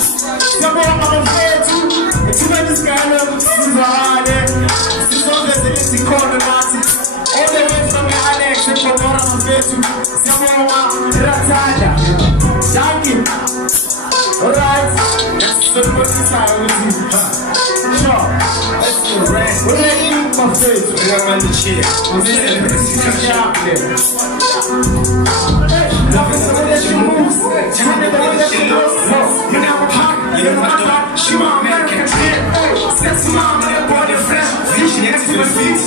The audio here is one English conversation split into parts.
siyabonga bafethu ethubeni sigane ukusizakale sizoveze izikhono nathi all the way from Alex ePhotona bafethu siyabonga Rathanda Danke alright siyabonga sure let's do right we're in bafethu on the chair nothing so that you move tell me the way that you look you never pop you never pop she want American trip sexy mama that body fresh vision into the feet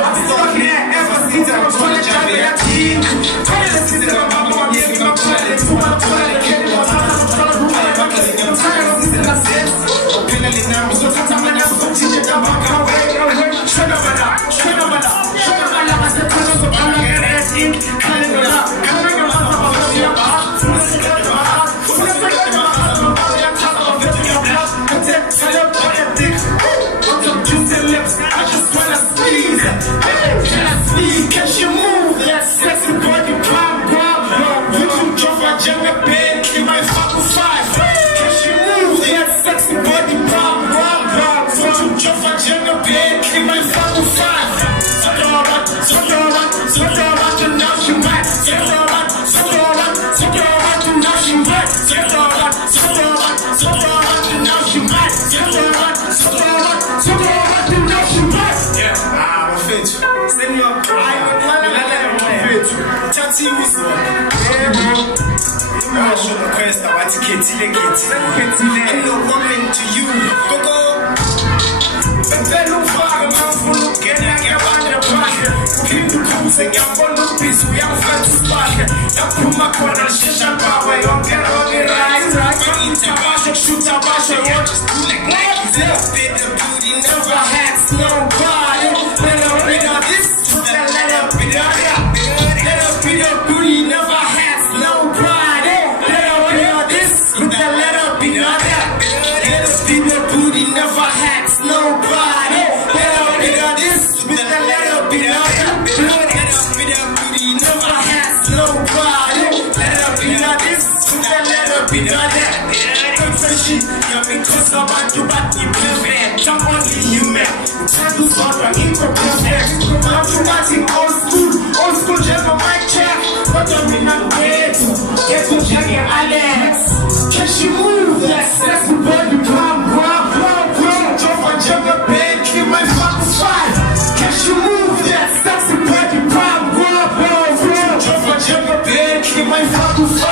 I'm talking that ever since I'm toilet driving that key toilet since I'm my mom gave me my toilet to my toilet can't go out I'm tired of this in the sense I'm feeling now so sometimes I'm so teaching them back away shut up and up shut up and up shut up and up I said turn up I'm not gonna ask him calling it up calling it up can she move that sexy body pop you can drop my jungle bed in my fucking five can she move that sexy body pop you can drop my jungle bed in my fucking five so alright to now she might so alright to now she might so alright to now she might so alright to now she might yeah I'm fit send your Tati Wiso I show request about Ketile I know coming to you Gogo Bepelo Faga Mafulu Kenya Gabanda Paka Keep the cruise and Yambono Peace We have felt to spark Yapuma Kwana Shisha Power Young Get on the rise Intabasha Shoot Abasha You just do like yourself Bit the booty Never had nobody Better this Let up be done booty never has nobody. Let this. Let up be done. Let us be the booty never has nobody. Let this. Let up be done. Let us be the booty never has nobody. Let up be done. This. Let up be done. Confession, you're because of what you got you perfect. Jump on the human. Time to start your imperfect. I'm too much in old school, just a mic check. What do we not get to? Get to check your Alex. Can she move that sexy body? Drop my jungle bed, keep my fucking fight. Can she move that sexy body? Drop my jungle bed, keep my fucking fight.